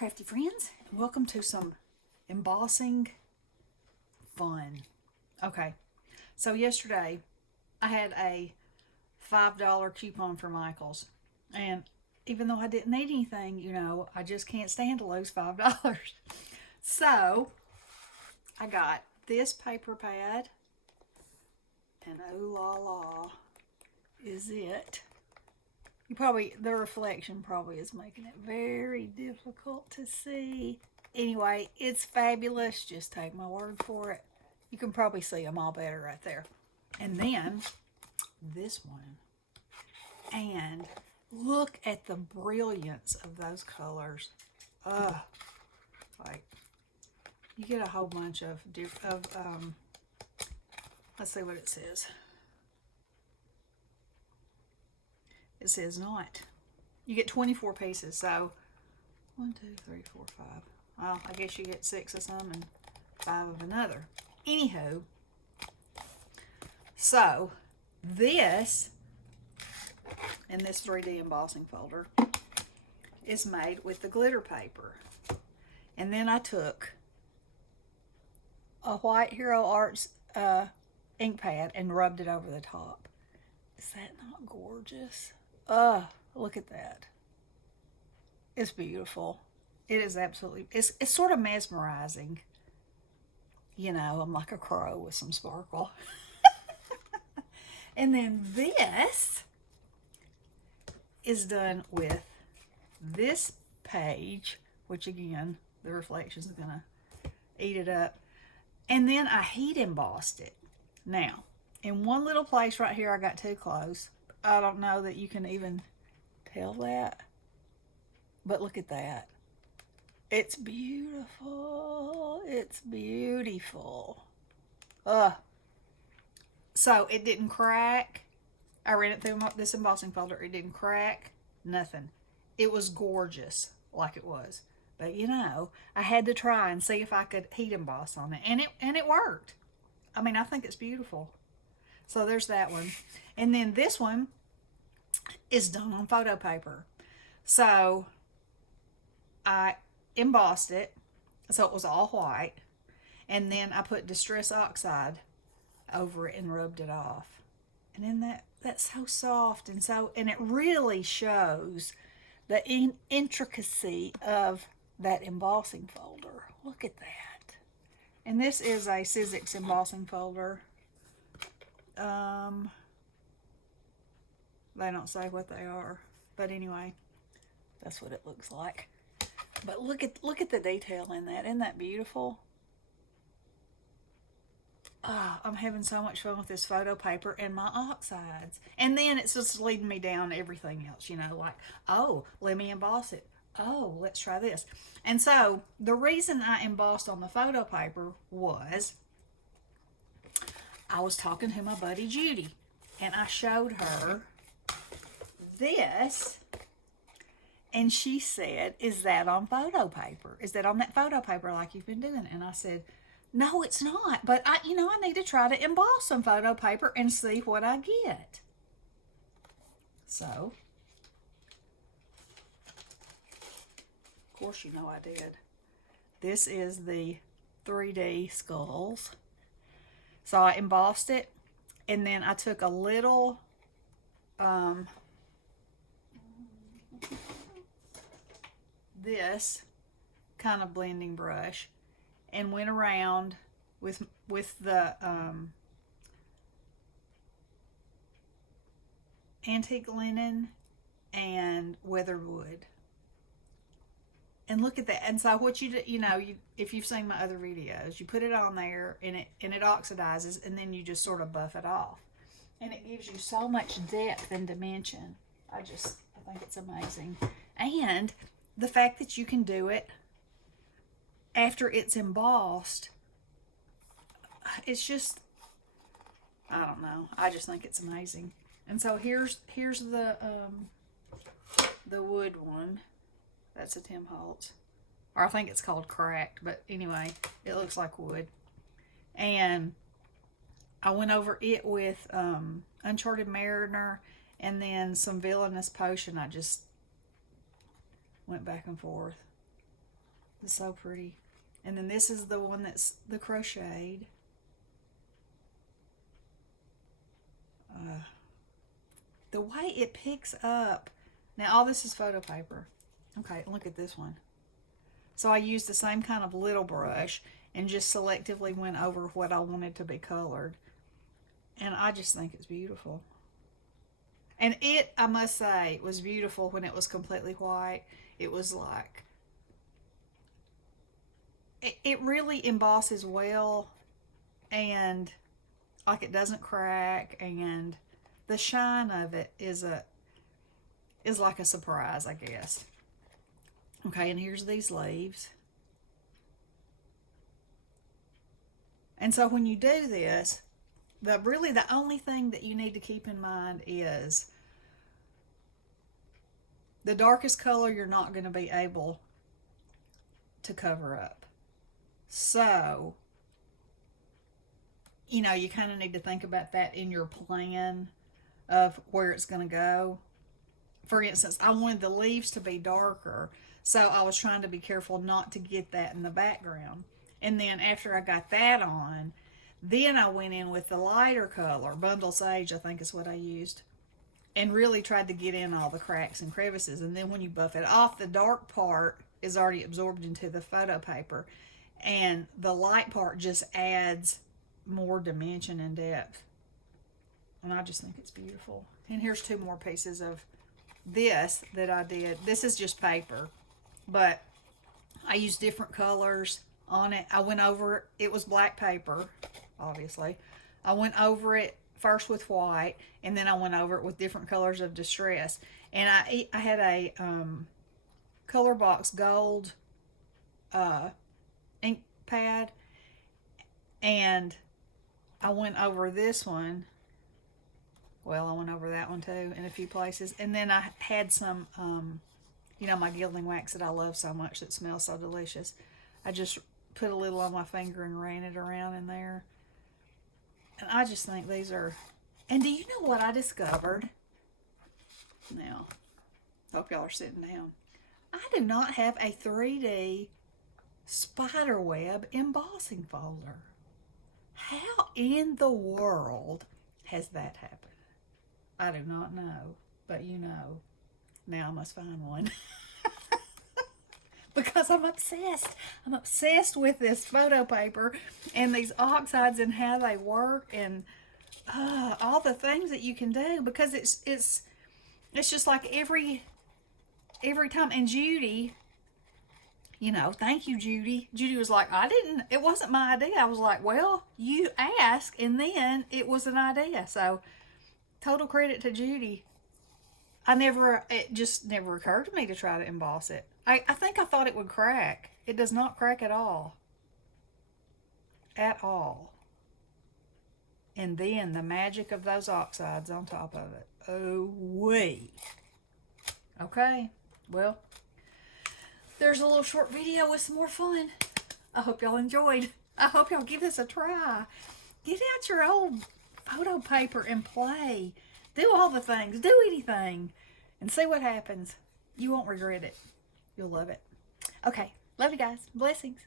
Crafty Friends, and welcome to some embossing fun. Okay, so yesterday I had a $5 coupon for Michael's, and even though I didn't need anything, I just can't stand to lose $5. So I got this paper pad, and oh la la, is it? The reflection probably is making it very difficult to see. Anyway, it's fabulous. Just take my word for it. You can probably see them all better right there. And then this one. And look at the brilliance of those colors. Like you get a whole bunch of let's see what it says. It says not. You get 24 pieces, so 1, 2, 3, 4, 5. Well, I guess you get 6 of some and 5 of another. Anywho, so this in this 3D embossing folder is made with the glitter paper. And then I took a white Hero Arts ink pad and rubbed it over the top. Is that not gorgeous? Look at that. It's beautiful. It is absolutely, it's sort of mesmerizing. I'm like a crow with some sparkle. And then this is done with this page, which again, the reflection is gonna eat it up. And then I heat embossed it. Now, in one little place right here, I got too close. I don't know that you can even tell that, but look at that. It's beautiful. It's beautiful. So it didn't crack. I ran it through this embossing folder. It didn't crack. Nothing. It was gorgeous like it was. But I had to try and see if I could heat emboss on it, and it worked. I mean, I think it's beautiful. So there's that one. And then this one is done on photo paper. So I embossed it so it was all white. And then I put Distress Oxide over it and rubbed it off. And then that's so soft and it really shows the intricacy of that embossing folder. Look at that. And this is a Sizzix embossing folder. They don't say what they are, but anyway, that's what it looks like. But look at the detail in that. Isn't that beautiful? I'm having so much fun with this photo paper and my oxides. And then it's just leading me down everything else, like, oh, let me emboss it. Oh, let's try this. And so the reason I embossed on the photo paper was I was talking to my buddy Judy, and I showed her this, and she said, is that on photo paper? Is that on that photo paper like you've been doing? And I said, no, it's not, but I need to try to emboss some photo paper and see what I get. So, of course, I did. This is the 3D skulls. So I embossed it, and then I took a little this kind of blending brush and went around with the antique linen and weathered wood. And look at that. And so what you do, if you've seen my other videos, you put it on there and it oxidizes, and then you just sort of buff it off. And it gives you so much depth and dimension. I think it's amazing. And the fact that you can do it after it's embossed, it's just, I don't know. I just think it's amazing. And so here's the wood one. That's a Tim Holtz. Or I think it's called Cracked, but anyway, it looks like wood. And I went over it with Uncharted Mariner and then some Villainous Potion. I just went back and forth. It's so pretty. And then this is the one that's the crocheted. The way it picks up. Now all this is photo paper. Okay, look at this one. So I used the same kind of little brush and just selectively went over what I wanted to be colored. And I just think it's beautiful. And it, I must say, was beautiful when it was completely white. It was like, it really embosses well, and like it doesn't crack, and the shine of it is like a surprise, I guess. Okay, and here's these leaves. And so when you do this, the only thing that you need to keep in mind is the darkest color you're not going to be able to cover up. So, you know, you kind of need to think about that in your plan of where it's going to go. For instance, I wanted the leaves to be darker, so I was trying to be careful not to get that in the background. And then after I got that on, then I went in with the lighter color, Bundle Sage I think is what I used, and really tried to get in all the cracks and crevices. And then when you buff it off, the dark part is already absorbed into the photo paper, and the light part just adds more dimension and depth. And I just think it's beautiful. And here's two more pieces of this that I did. This is just paper, but I used different colors on it. I went over, it was black paper, obviously. I went over it first with white, and then I went over it with different colors of distress. And I had a Color Box gold ink pad, and I went over this one. Well, I went over that one too in a few places. And then I had some, you know, my gilding wax that I love so much that smells so delicious. I just put a little on my finger and ran it around in there. And I just think these are... And do you know what I discovered? Now, hope y'all are sitting down. I do not have a 3D spiderweb embossing folder. How in the world has that happened? I do not know, but you know, now I must find one. Because I'm obsessed. I'm obsessed with this photo paper and these oxides and how they work, and all the things that you can do, because it's just like every time. And Judy, you know, thank you, Judy. Judy was like, it wasn't my idea. I was like, well, you asked, and then it was an idea. So total credit to Judy. It just never occurred to me to try to emboss it. I think I thought it would crack. It does not crack at all. At all. And then the magic of those oxides on top of it. Oh, wait. Okay, well, there's a little short video with some more fun. I hope y'all enjoyed. I hope y'all give this a try. Get out your old photo paper and play. Do all the things. Do anything. And see what happens. You won't regret it. You'll love it. Okay. Love you guys. Blessings.